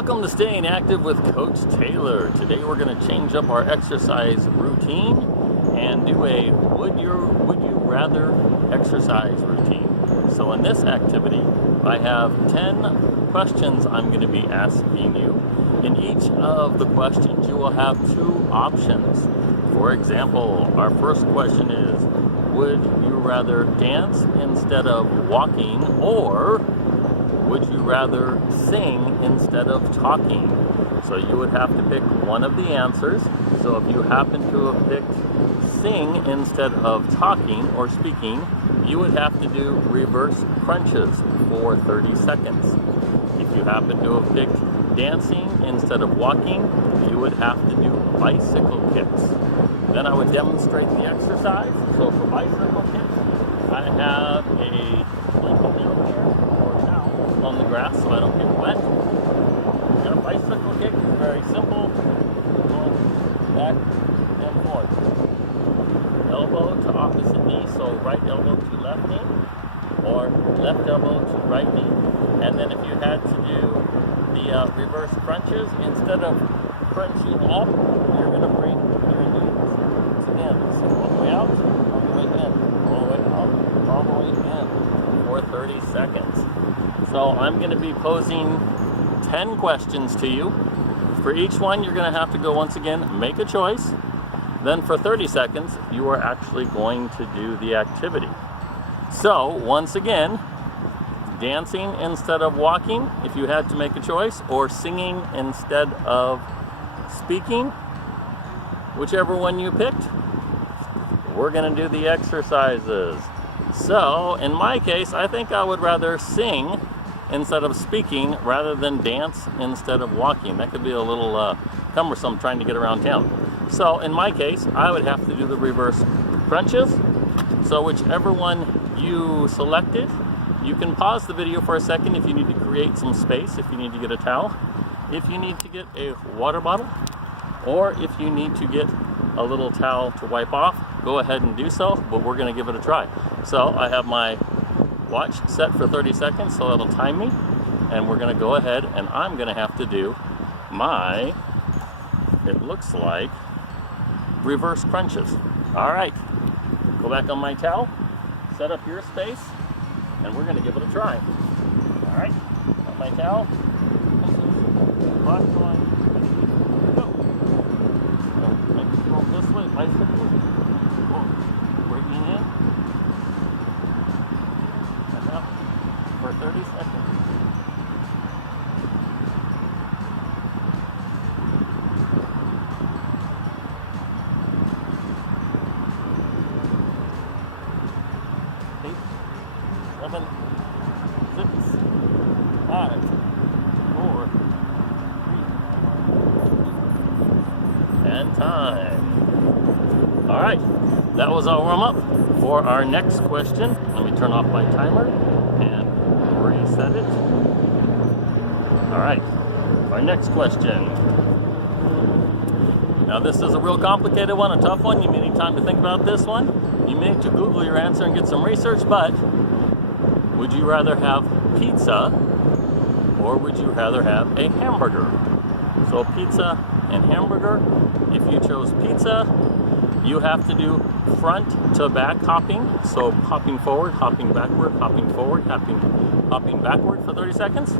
Welcome to Staying Active with Coach Taylor. Today we're going to change up our exercise routine and do a would you rather exercise routine. So in this activity, I have 10 questions I'm going to be asking you. In each of the questions, you will have two options. For example, our first question is, would you rather dance instead of walking, or would you rather sing instead of talking? So you would have to pick one of the answers. So if you happen to have picked sing instead of talking or speaking, you would have to do reverse crunches for 30 seconds. If you happen to have picked dancing instead of walking, you would have to do bicycle kicks. Then I would demonstrate the exercise. So for bicycle kicks, I have a blanket down here on the grass so I don't get wet. And a bicycle kick is very simple. Going back and forth. Elbow to opposite knee, so right elbow to left knee, or left elbow to right knee. And then if you had to do the reverse crunches, instead of crunching up, you're going to bring your knees in. So all the way out, all the way in, all the way out, all the way in for 30 seconds. So I'm going to be posing 10 questions to you. For each one, you're going to have to go once again, make a choice. Then for 30 seconds, you are actually going to do the activity. So once again, dancing instead of walking, if you had to make a choice, or singing instead of speaking, whichever one you picked, we're going to do the exercises. So in my case, I think I would rather sing instead of speaking rather than dance instead of walking. That could be a little cumbersome trying to get around town. So in my case, I would have to do the reverse crunches. So whichever one you selected, you can pause the video for a second if you need to create some space, if you need to get a towel, if you need to get a water bottle, or if you need to get a little towel to wipe off, go ahead and do so, but we're going to give it a try. So I have my watch set for 30 seconds, so it'll time me, and we're going to go ahead and I'm going to have to do my, it looks like, reverse crunches. All right, go back on my towel, set up your space, and we're going to give it a try. All right, on my towel, left one, go. So make it go this way, bicycle, breaking in, and out for 30 seconds. Seven, 6, 5, 4, 3, and time. All right, that was our warm up. For our next question, let me turn off my timer and reset it. All right, our next question. Now this is a real complicated one, a tough one. You may need time to think about this one. You may need to Google your answer and get some research, but would you rather have pizza or would you rather have a hamburger? So pizza and hamburger. If you chose pizza, you have to do front to back hopping. So hopping forward, hopping backward, hopping forward, hopping backward for 30 seconds.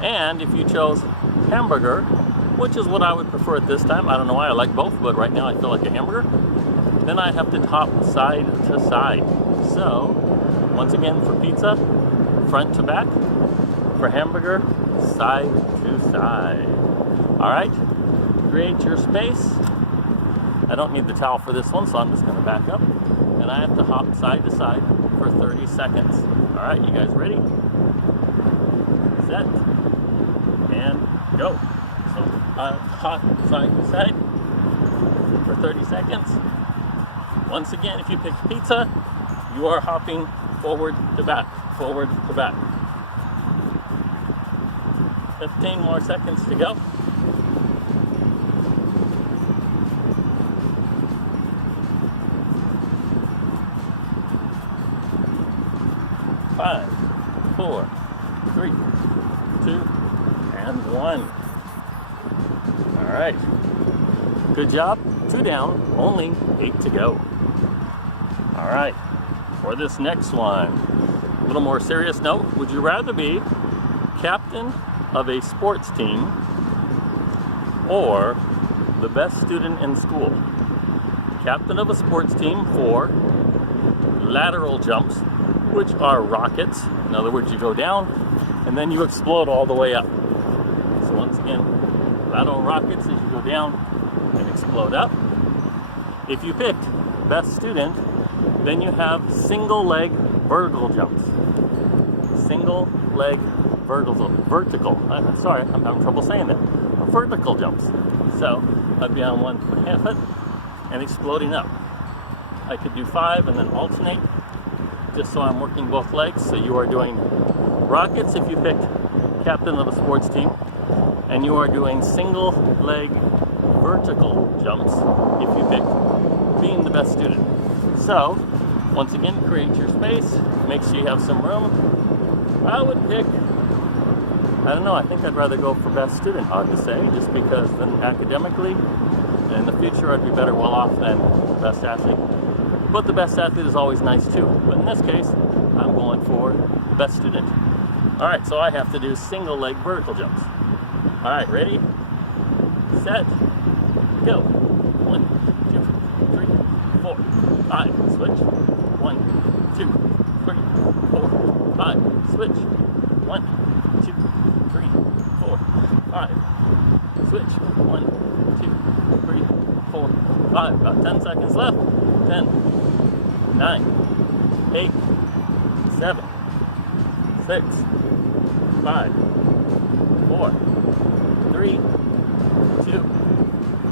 And if you chose hamburger, which is what I would prefer at this time, I don't know why, I like both, but right now I feel like a hamburger, then I have to hop side to side. So once again, for pizza, front to back. For hamburger, side to side. All right, create your space. I don't need the towel for this one, so I'm just going to back up. And I have to hop side to side for 30 seconds. All right, you guys ready? Set. And go. So hop side to side for 30 seconds. Once again, if you pick pizza, you are hopping forward to back, forward to back. 15 more seconds to go. 5, 4, 3, 2, and 1. All right. Good job. 2 down, only 8 to go. All right. For this next one, a little more serious note, would you rather be captain of a sports team or the best student in school? Captain of a sports team for lateral jumps, which are rockets. In other words, you go down and then you explode all the way up. So once again, lateral rockets as you go down and explode up. If you picked best student, then you have single leg vertical jumps. Single leg vertical. Sorry, I'm having trouble saying that. Vertical jumps. So I'd be on one foot and exploding up. I could do 5 and then alternate, just so I'm working both legs. So you are doing rockets if you picked captain of a sports team, and you are doing single leg vertical jumps if you picked being the best student. So once again, create your space, make sure you have some room. I would pick, I don't know, I think I'd rather go for best student, odd to say, just because then academically in the future I'd be better well off than best athlete. But the best athlete is always nice too. But in this case, I'm going for best student. All right, so I have to do single leg vertical jumps. All right, ready, set, go. 1, 2, 3, 4, 5, switch. 1, 2, 3, 4, 5, switch. 1, 2, 3, 4, 5, switch. 1, 2, 3, 4, 5. About 10 seconds left. 10, 9, 8, 7, 6, 5, 4, 3, 2,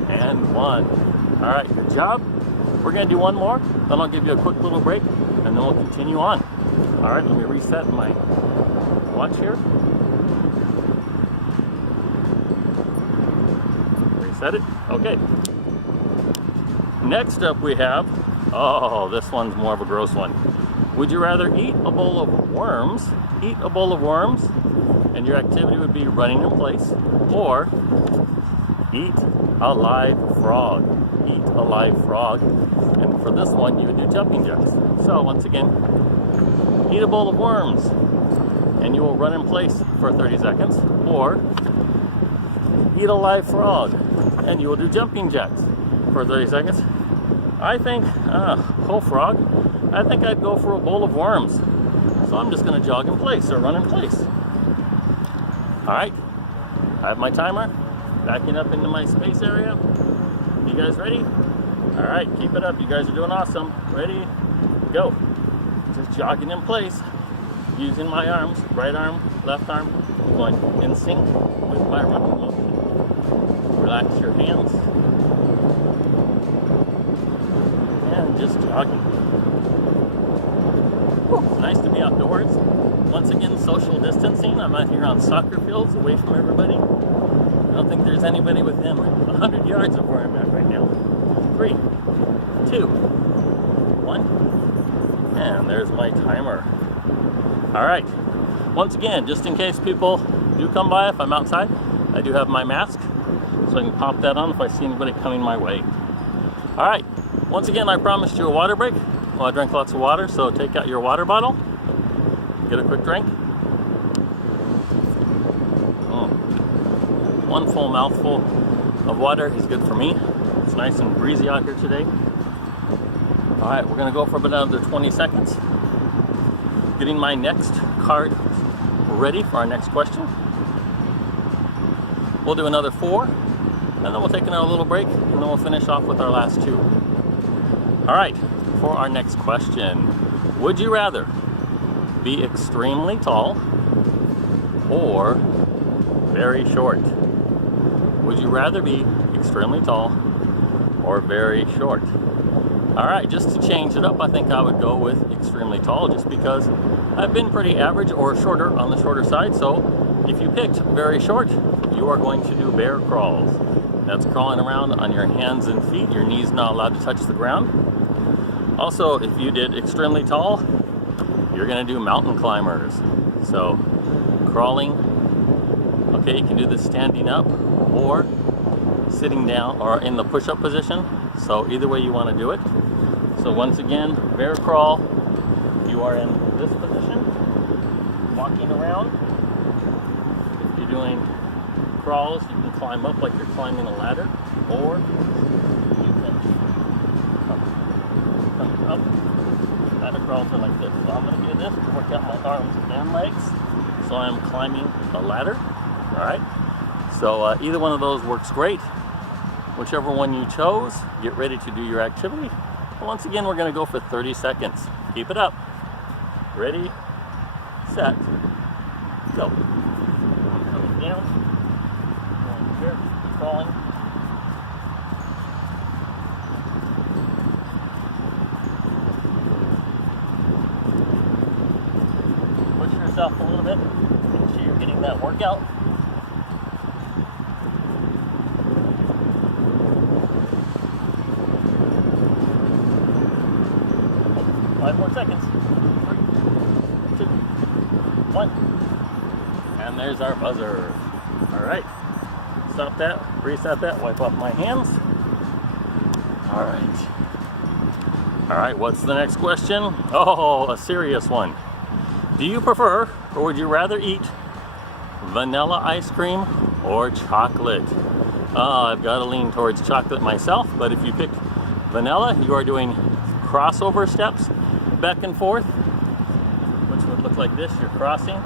and 1. All right, good job. We're gonna do one more, then I'll give you a quick little break, and then we'll continue on. All right, let me reset my watch here. Reset it, okay. Next up we have, oh, this one's more of a gross one. Would you rather eat a bowl of worms, and your activity would be running in place, or eat a live frog? Eat a live frog. And for this one, you would do jumping jacks. So once again, eat a bowl of worms, and you will run in place for 30 seconds, or eat a live frog, and you will do jumping jacks for 30 seconds. I think, whole frog, I think I'd go for a bowl of worms. So I'm just gonna jog in place or run in place. All right, I have my timer, backing up into my space area. You guys ready? All right, keep it up. You guys are doing awesome. Ready? Go. Just jogging in place, using my arms, right arm, left arm, going in sync with my running motion. Relax your hands. And just jogging. Whew, it's nice to be outdoors. Once again, social distancing. I'm out here on soccer fields, away from everybody. I don't think there's anybody within 100 yards of where I'm at right now. 3, 2, 1, and there's my timer. All right, once again, just in case people do come by if I'm outside, I do have my mask, so I can pop that on if I see anybody coming my way. All right, once again, I promised you a water break. Well, I drank lots of water, so take out your water bottle, get a quick drink. One full mouthful of water is good for me. It's nice and breezy out here today. All right, we're gonna go for about another 20 seconds. Getting my next card ready for our next question. We'll do another 4, and then we'll take another little break, and then we'll finish off with our last 2. All right, for our next question, would you rather be extremely tall or very short? Would you rather be extremely tall or very short? All right, just to change it up, I think I would go with extremely tall, just because I've been pretty average or shorter on the shorter side. So if you picked very short, you are going to do bear crawls. That's crawling around on your hands and feet, your knees not allowed to touch the ground. Also, if you did extremely tall, you're gonna do mountain climbers. So crawling, okay, you can do this standing up, or sitting down or in the push-up position. So either way you want to do it. So once again, bear crawl, you are in this position, walking around. If you're doing crawls, you can climb up like you're climbing a ladder, or you can come up. Ladder crawls are like this. So I'm going to do this to work out my arms and legs. So I'm climbing the ladder. All right. So either one of those works great. Whichever one you chose, get ready to do your activity. And once again, we're going to go for 30 seconds. Keep it up. Ready, set, go. Coming down. Going here, crawling. Push yourself a little bit. Make sure you're getting that workout. 5 more seconds. 3, 2, 1. And there's our buzzer. All right. Stop that, reset that, wipe off my hands. All right. All right, what's the next question? Oh, a serious one. Do you prefer, or would you rather eat vanilla ice cream or chocolate? I've got to lean towards chocolate myself, but if you pick vanilla, you are doing crossover steps back and forth, which would look like this. You're crossing,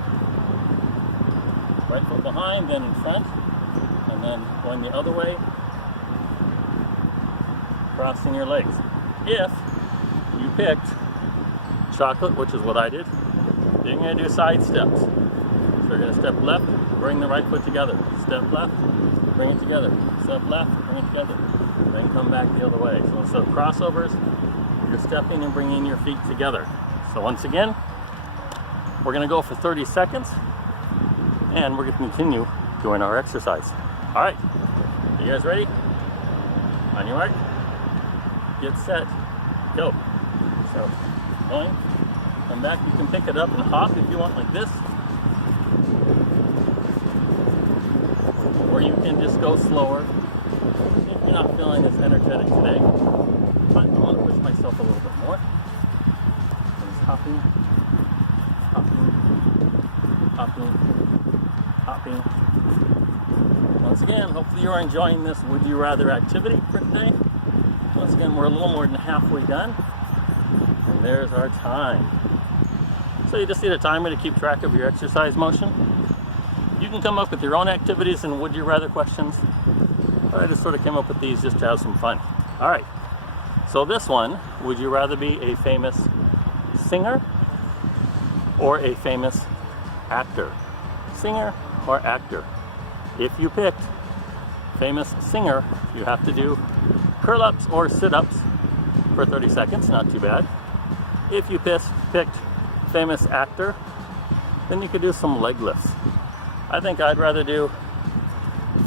right foot behind, then in front, and then going the other way, crossing your legs. If you picked chocolate, which is what I did, then you're going to do side steps. So you're going to step left, bring the right foot together. Step left, bring it together. Step left, bring it together. Then come back the other way. So instead of crossovers, you're stepping and bringing your feet together. So once again, we're going to go for 30 seconds, and we're going to continue doing our exercise. All right, you guys ready? On your mark, get set, go. So going, come back. You can pick it up and hop if you want, like this, or you can just go slower if you're not feeling as energetic today. But I want to push myself a little bit more. I'm just hopping, hopping, hopping, hopping. Once again, hopefully you are enjoying this Would You Rather activity for today. Once again, we're a little more than halfway done. And there's our time. So you just need a timer to keep track of your exercise motion. You can come up with your own activities and Would You Rather questions. But I just sort of came up with these just to have some fun. All right. So this one, would you rather be a famous singer or a famous actor? Singer or actor? If you picked famous singer, you have to do curl-ups or sit-ups for 30 seconds, not too bad. If you picked famous actor, then you could do some leg lifts. I think I'd rather do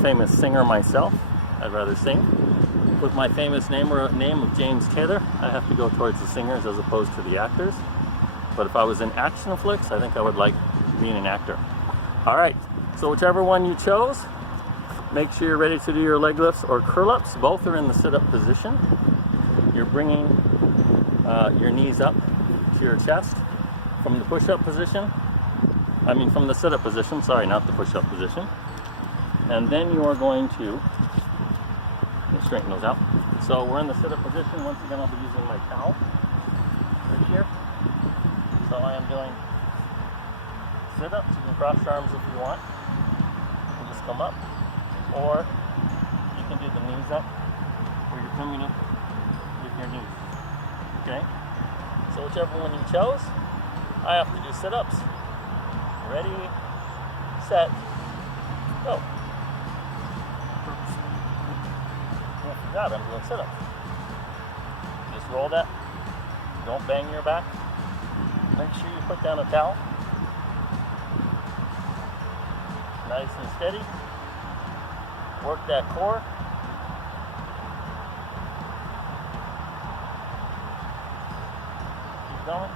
famous singer myself. I'd rather sing. With my famous name of James Taylor, I have to go towards the singers as opposed to the actors. But if I was in action flicks, I think I would like being an actor. All right, so whichever one you chose, make sure you're ready to do your leg lifts or curl-ups. Both are in the sit-up position. You're bringing your knees up to your chest from the push-up position. From the sit-up position, sorry, not the push-up position. And then you are going to straighten those out. So we're in the sit-up position. Once again, I'll be using my towel right here. So I am doing sit-ups. You can cross your arms if you want. You can just come up. Or you can do the knees up, where you're coming up with your knees. Okay? So whichever one you chose, I have to do sit-ups. Ready, set, go. God, I'm doing sit-ups. Just roll that. Don't bang your back. Make sure you put down a towel. Nice and steady. Work that core. Keep going.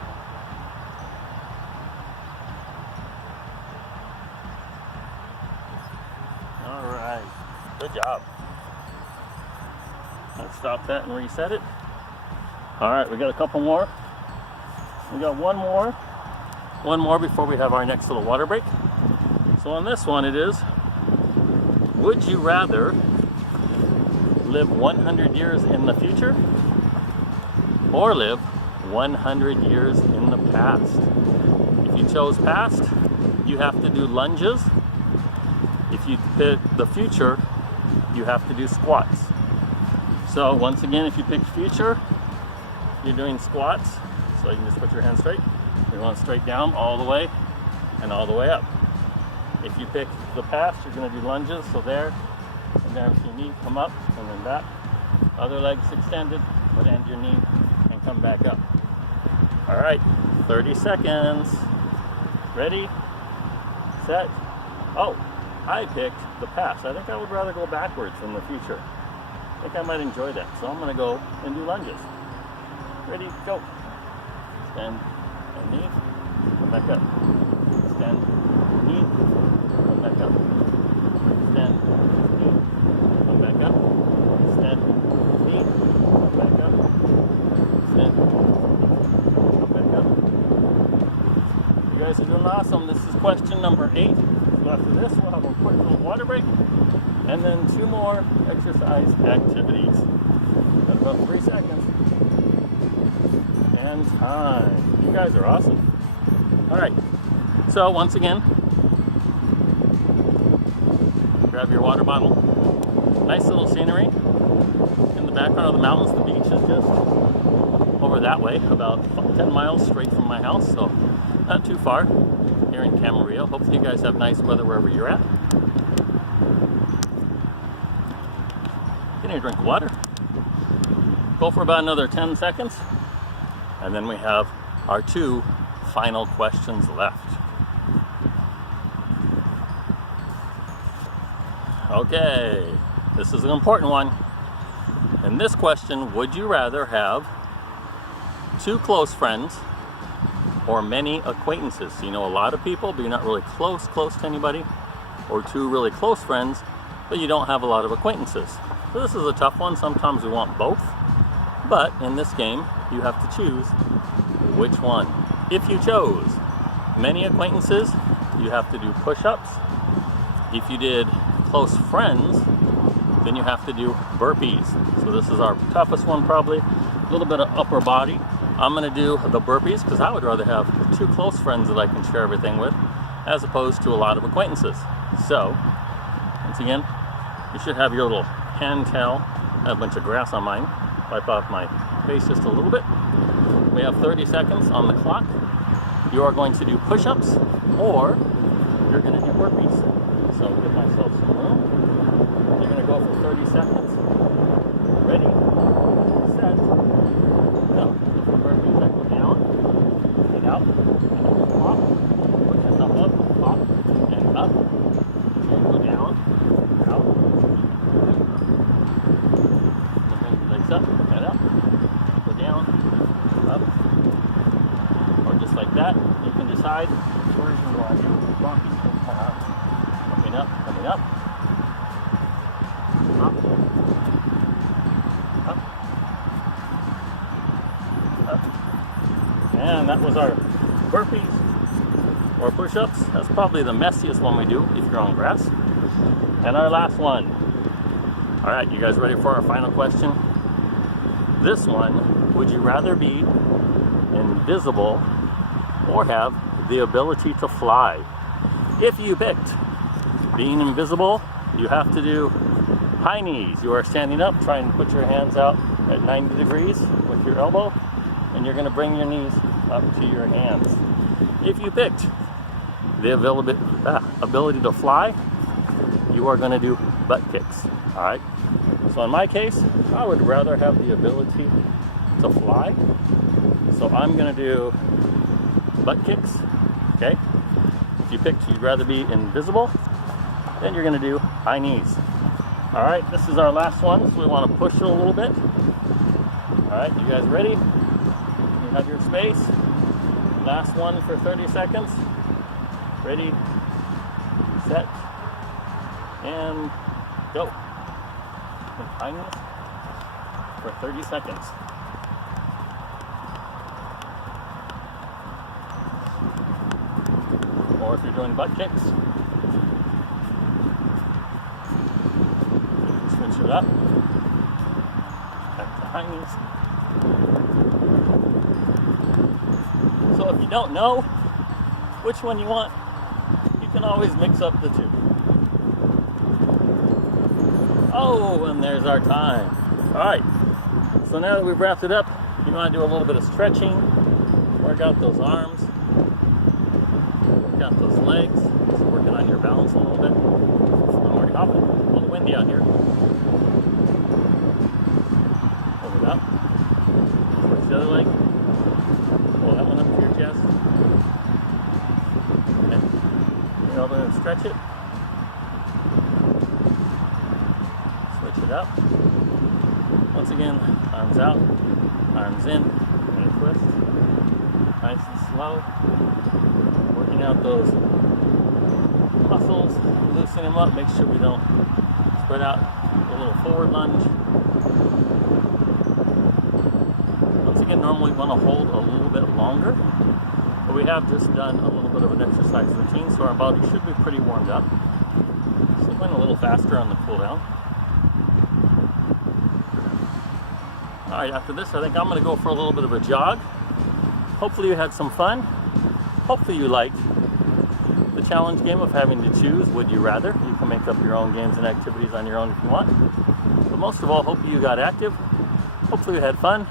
All right. Good job. Let's stop that and reset it. All right, we got a couple more. We got one more before we have our next little water break. So on this one it is, would you rather live 100 years in the future or live 100 years in the past? If you chose past, you have to do lunges. If you pick the future, you have to do squats. So once again, if you pick future, you're doing squats. So you can just put your hands straight. You're going straight down all the way and all the way up. If you pick the past, you're going to do lunges. So there, and then if your knee come up and then back. Other legs extended, but end your knee and come back up. All right, 30 seconds. Ready, set. Oh, I picked the past. I think I would rather go backwards than the future. I think I might enjoy that. So I'm going to go and do lunges. Ready, go. Extend and knee, come back up. Extend, knee, come back up. Extend, knee, come back up. Extend, knee, come back up. Extend, come back up. You guys are doing awesome. This is question number 8. So after this, we'll have a quick little water break and then 2 more exercise activities. Got about 3 seconds. And time. You guys are awesome. All right. So once again, grab your water bottle. Nice little scenery. In the background of the mountains, the beach is just over that way, about 10 miles straight from my house. So not too far here in Camarillo. Hopefully you guys have nice weather wherever you're at. Getting a drink of water. Go for about another 10 seconds. And then we have our 2 final questions left. Okay, this is an important one. In this question, would you rather have 2 close friends or many acquaintances? So you know a lot of people, but you're not really close to anybody. Or 2 really close friends, but you don't have a lot of acquaintances. So this is a tough one. Sometimes we want both. But in this game, you have to choose which one. If you chose many acquaintances, you have to do push-ups. If you did close friends, then you have to do burpees. So this is our toughest one probably. A little bit of upper body. I'm going to do the burpees because I would rather have 2 close friends that I can share everything with as opposed to a lot of acquaintances. So, once again, you should have your little hand towel. I have a bunch of grass on mine. Wipe off my face just a little bit. We have 30 seconds on the clock. You are going to do push-ups or you're going to do burpees. So give myself some room. You're going to go for 30 seconds. Ready, set, go. For burpees, I go down, get out, and pop, push yourself up, pop, and up, and go down, out. Bring your legs up, head up, go down, up, or just like that. You can decide which version you want to do. Bumpy, coming up, up, up, up. And that was our burpees or push-ups. That's probably the messiest one we do if you're on grass. And our last one. All right, you guys ready for our final question? This one, would you rather be invisible or have the ability to fly? If you picked being invisible, you have to do high knees. You are standing up, trying to put your hands out at 90 degrees with your elbow, and you're going to bring your knees up to your hands. If you picked the ability to fly, you are going to do butt kicks. All right. So in my case, I would rather have the ability to fly. So I'm going to do butt kicks. Okay. If you picked you'd rather be invisible, then you're going to do high knees. All right. This is our last one. So we want to push it a little bit. All right. You guys ready? You have your space. Last one for 30 seconds. Ready, set, and go. kindness for 30 seconds. Or if you're doing butt kicks, switch it up. Back to high knees. So if you don't know which one you want, you can always mix up the two. Oh, and there's our time. All right, so now that we've wrapped it up, you want to do a little bit of stretching, work out those arms, work out those legs, just working on your balance a little bit. I'm already hopping, a little windy out here. Hold it up, switch the other leg, pull that one up to your chest, and your elbow and stretch it. Switch it up. Once again, arms out, arms in, and a twist. Nice and slow. Working out those muscles, loosen them up, make sure we don't spread out. A little forward lunge. Once again, normally we want to hold a little bit longer, but we have just done a little bit of an exercise routine, so our body should be pretty warmed up. So going a little faster on the cool down. All right, after this, I think I'm going to go for a little bit of a jog. Hopefully you had some fun. Hopefully you liked the challenge game of having to choose would you rather. You can make up your own games and activities on your own if you want. But most of all, hope you got active. Hopefully you had fun.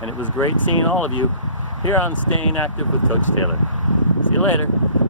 And it was great seeing all of you here on Staying Active with Coach Taylor. See you later.